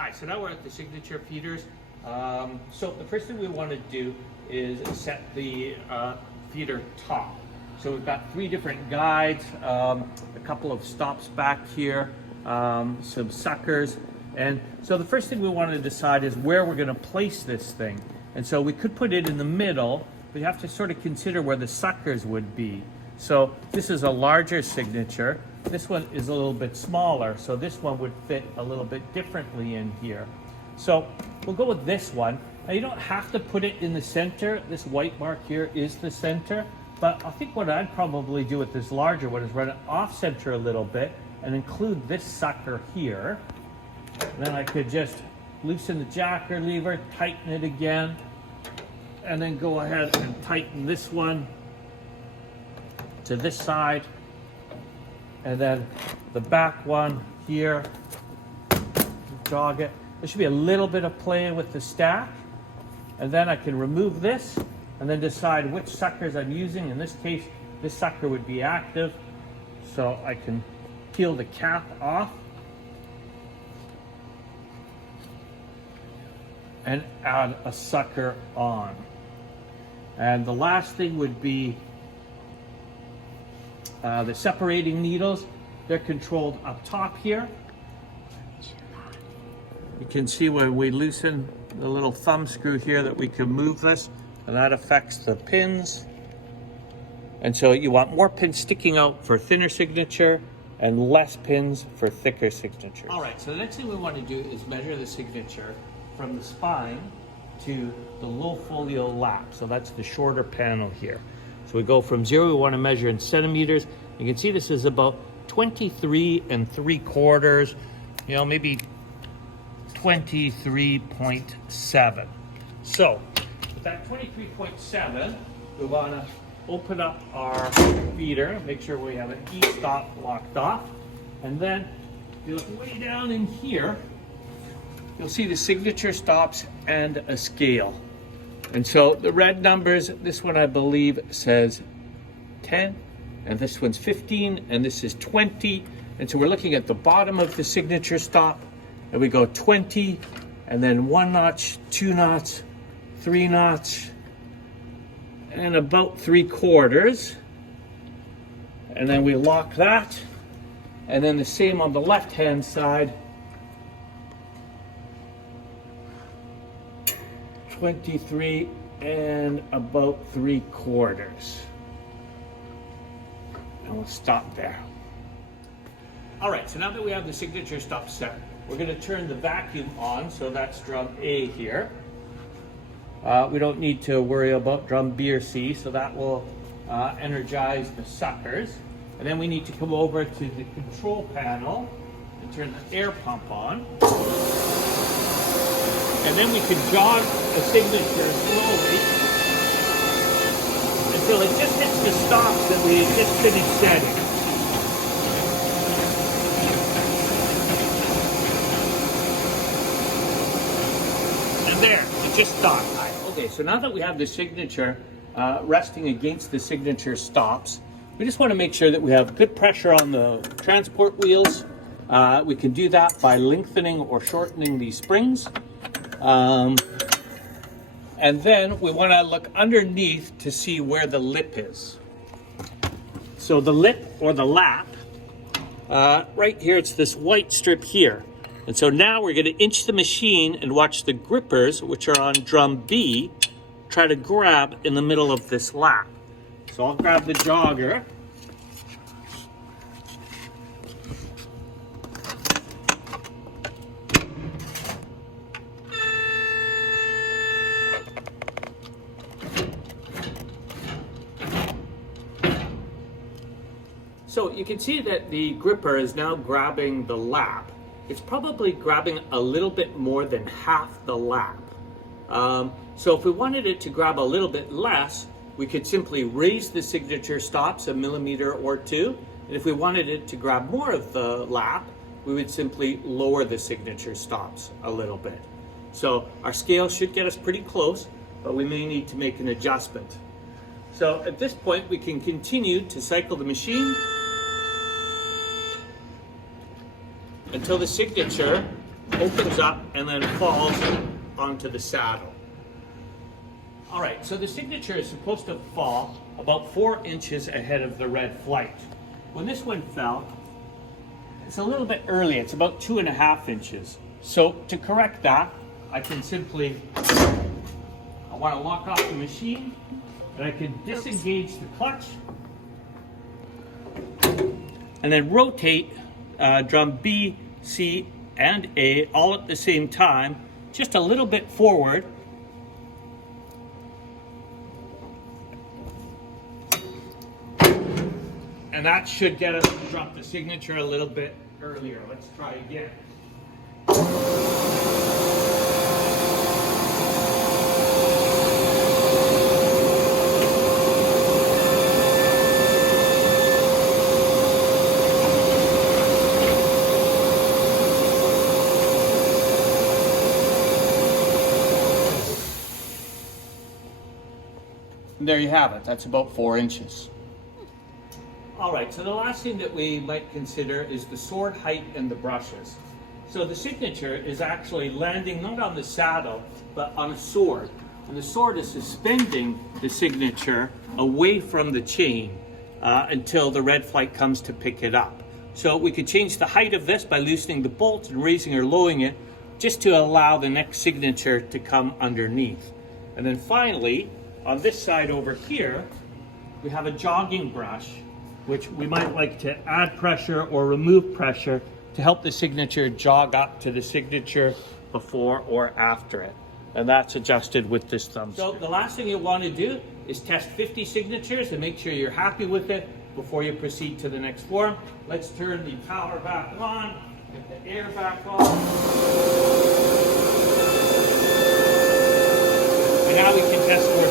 Hi, so now we're at the signature feeders. So the first thing we want to do is set the feeder top. So we've got 3 different guides, a couple of stops back here, some suckers. And so the first thing we want to decide is where we're going to place this thing. And so we could put it in the middle, but you have to sort of consider where the suckers would be. So this is a larger signature. This one is a little bit smaller, so this one would fit a little bit differently in here. So we'll go with this one. Now you don't have to put it in the center. This white mark here is the center, but I think what I'd probably do with this larger one is run it off center a little bit and include this sucker here. And then I could just loosen the jacker lever, tighten it again, and then go ahead and tighten this one to this side, and then the back one here, jog it. There should be a little bit of play with the stack, and then I can remove this and then decide which suckers I'm using. In this case, this sucker would be active, so I can peel the cap off and add a sucker on. And the last thing would be the separating needles. They're controlled up top here. You can see when we loosen the little thumb screw here that we can move this, and that affects the pins. And so you want more pins sticking out for thinner signature and less pins for thicker signatures. All right, so the next thing we want to do is measure the signature from the spine to the low folio lap. So that's the shorter panel here. So we go from 0, we want to measure in centimeters. You can see this is about 23 3/4, maybe 23.7. So with that 23.7, we want to open up our feeder, make sure we have an E-stop locked off. And then if you look way down in here, you'll see the signature stops and a scale. And so the red numbers, this one I believe says 10, and this one's 15, and this is 20. And so we're looking at the bottom of the signature stop, and we go 20, and then 1 notch, 2 knots, 3 knots, and about 3/4. And then we lock that, and then the same on the left-hand side. 23 and about 3/4. And we'll stop there. All right, so now that we have the signature stop set, we're going to turn the vacuum on. So that's drum A here. We don't need to worry about drum B or C, so that will energize the suckers. And then we need to come over to the control panel and turn the air pump on. And then we can jog the signature slowly until it just hits the stops that we just finished setting. And there, it just stopped. Okay, so now that we have the signature resting against the signature stops, we just want to make sure that we have good pressure on the transport wheels. We can do that by lengthening or shortening these springs. And then we want to look underneath to see where the lip is. So the lip or the lap, right here, it's this white strip here. And so now we're going to inch the machine and watch the grippers, which are on drum B, try to grab in the middle of this lap. So I'll grab the jogger. So you can see that the gripper is now grabbing the lap. It's probably grabbing a little bit more than half the lap. So if we wanted it to grab a little bit less, we could simply raise the signature stops 1 millimeter or 2. And if we wanted it to grab more of the lap, we would simply lower the signature stops a little bit. So our scale should get us pretty close, but we may need to make an adjustment. So at this point, we can continue to cycle the machine until the signature opens up and then falls onto the saddle. All right, so the signature is supposed to fall about 4 inches ahead of the red flight. When this one fell, it's a little bit early. It's about 2.5 inches. So to correct that, I can simply, I want to lock off the machine, and I can disengage the clutch, and then rotate drum B, C, and A all at the same time, just a little bit forward. And that should get us to drop the signature a little bit earlier. Let's try again. And there you have it. That's about 4 inches. All right, so the last thing that we might consider is the sword height and the brushes. So the signature is actually landing not on the saddle, but on a sword. And the sword is suspending the signature away from the chain until the red flight comes to pick it up. So we could change the height of this by loosening the bolt and raising or lowering it, just to allow the next signature to come underneath. And then finally, on this side over here, we have a jogging brush, which we might like to add pressure or remove pressure to help the signature jog up to the signature before or after it. And that's adjusted with this thumb screw. So the last thing you want to do is test 50 signatures and make sure you're happy with it before you proceed to the next form. Let's turn the power back on, get the air back on. And now we can test for